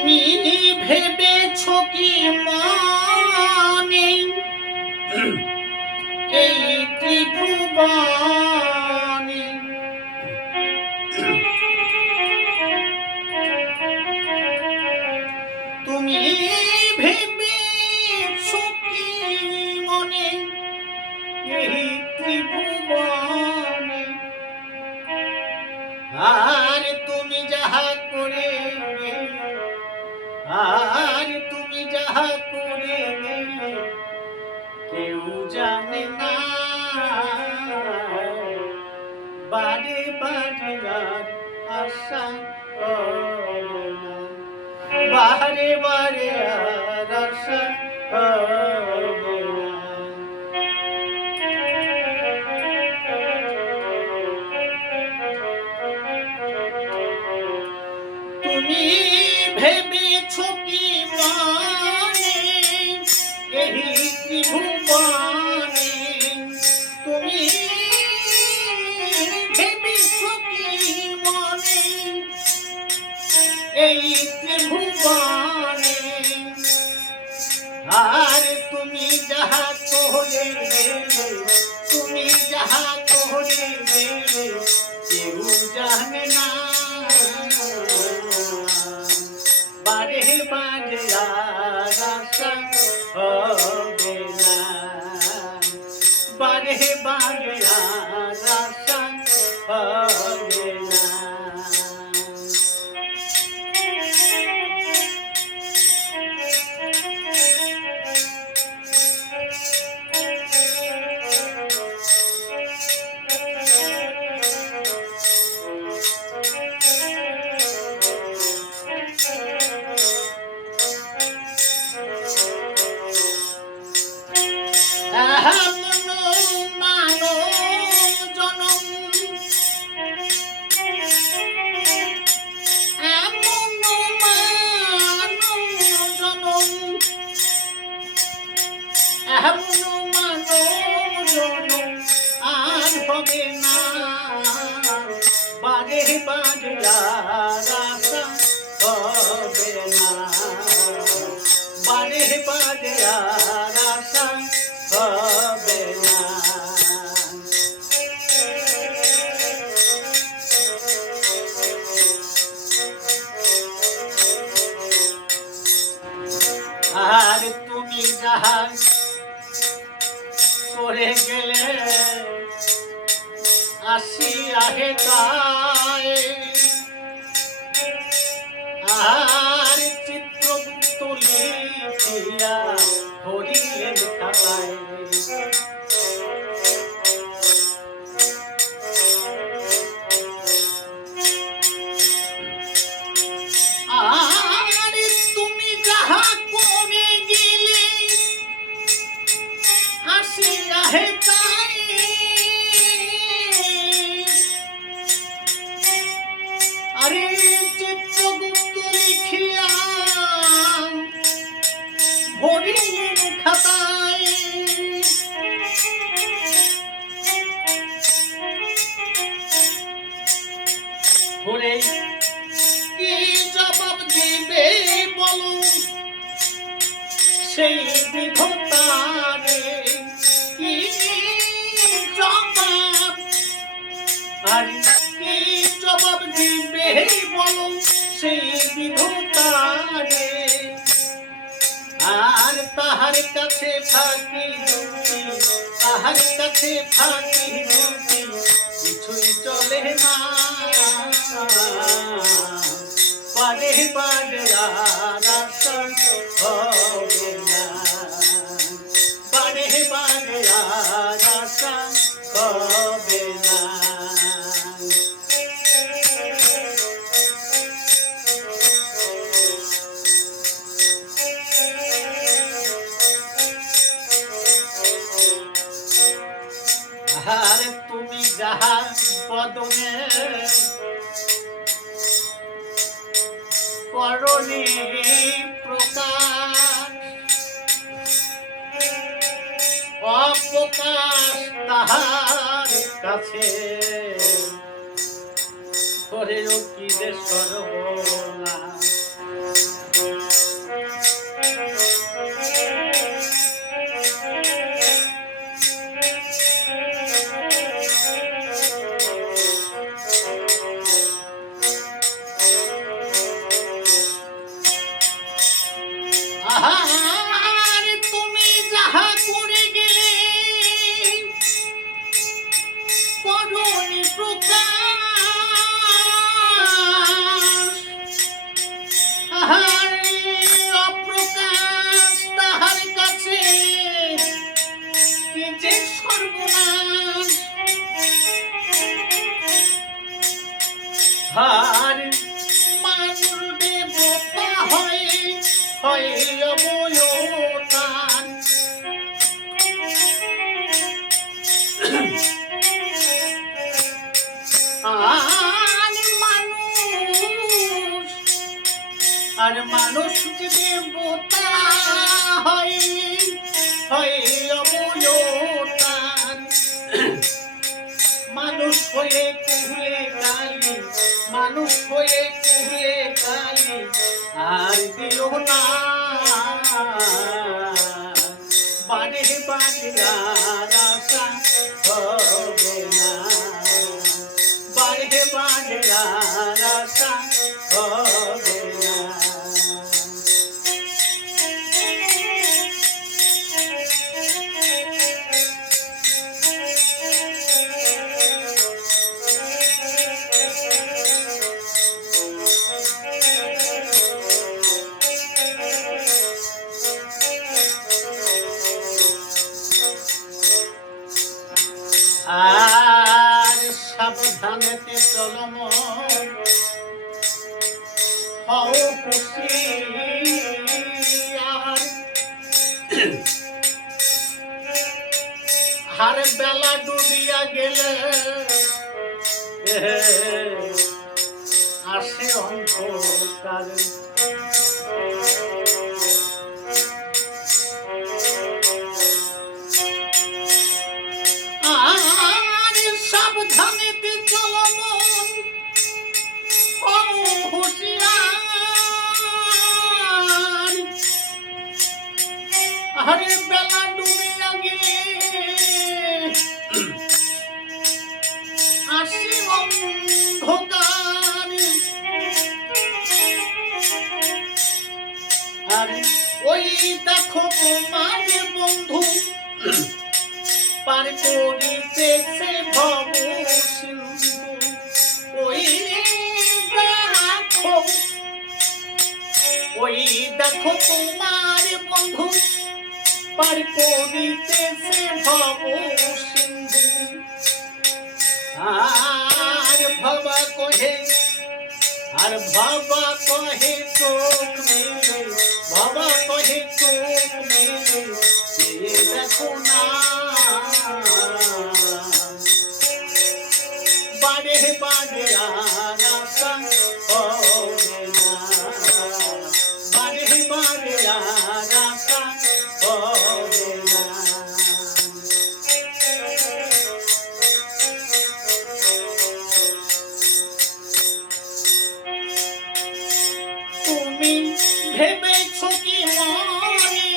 তুমি ভেবেছ কি মনে এই ত্রিভুবনে তুমি ভেবেছ কি মনে এই ত্রিভুবনে আর তুমি যাহা করে কেউ জানে না বারে বারে আর আশা করো না বারে বারে আর আশা করো না তুমি ভেবেছ কি মনে এই ত্রিভুবনে তুমি ভেবেছ কি মনে এই ত্রিভুবনে আর তুমি যাহা করে তুমি যাহা করে কেউ জানে না বারে বারে আর আশা হবে না বারে বারে আর আশা হবে না আর হবে না বারে বারে আর আশা হবে না বারে বারে আর আশা হবে না আর তুমি যাহা করে গেলে আসিয়া হে তাই আর চিত্রগুপ্ত লিখিয়া ধরিলেন খাতায় আর তুমি যাহা করে গেলে আসিয়া হে তাই আরে চিত্রগুপ্ত লিখিয়া ভরিলেন খাতায় ভরে কি জবাব দিবে বলো সেই বিধাতারে কি জবাব আর কি জবাব দিবে বলো সেই বিধাতারে আর তাহার কাছে ফাঁকি তাহার কাছে ফাঁকি কিছুই চলে না বারে বারে আর আশা হবে না বারে বারে আর আশা হবে না আর তুমি যাহা বদনে করণী প্রকাশ অপ্রকাশ তাহার কাছে করে কি যে সর্বনাশ আর তুমি যাহা করে গেলে করুণী প্রকাশ, আর অপ্রকাশ তাহার কাছে কি যে সর্বনাশ। আর মানুষ দেবতা হয় অবয়তান, আর মানুষ দেবতা হয় অবয়তান। মানুষ হয়ে কুহলে কালি, মানুষ হয়ে কুহলে কালি, আর দিও না বারে বারে আর আশা হবে না, বারে বারে আর আশা হবে না। আর সাবধানেতে চলো মন, হও হুঁশিয়ার। আর বেলা ডুবিয়া গেলে আসে অন্ধকার। সাবধানেতে চলো মন, হও হুঁশিয়ার। আরে বেলা ডুবিয়া গেলে আসে অন্ধকার। আর ওই দেখো তোমার বন্ধু পার করিতেছে ভব সিন্ধু। ওই দেখো তোমার বন্ধু পার করিতেছে ভব সিন্ধু। আর ভবা কহে, আর বাবা কহে চোখ মেলে, বাবা কহে চোখ মেলে, দেখো না বারে বারে আর আশা হবে না, বারে বারে আর আশা হবে না। তুমি ভেবেছ কি মনে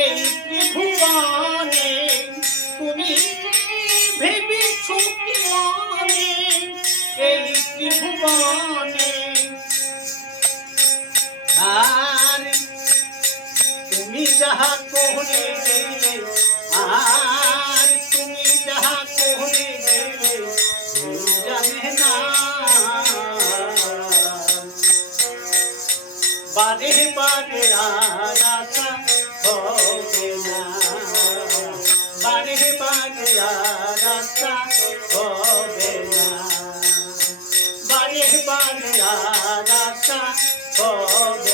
এই ত্রিভুবনে, তুমি ভেবেছ কি মনে এই ত্রিভুবনে। আর তুমি যাহা করে গেলে, আর তুমি যাহা করে গেলে জানে না বারে বারে আর আশা হবে না, বারে বারে আর আশা হবে না, বারে বারে আর আশা হবে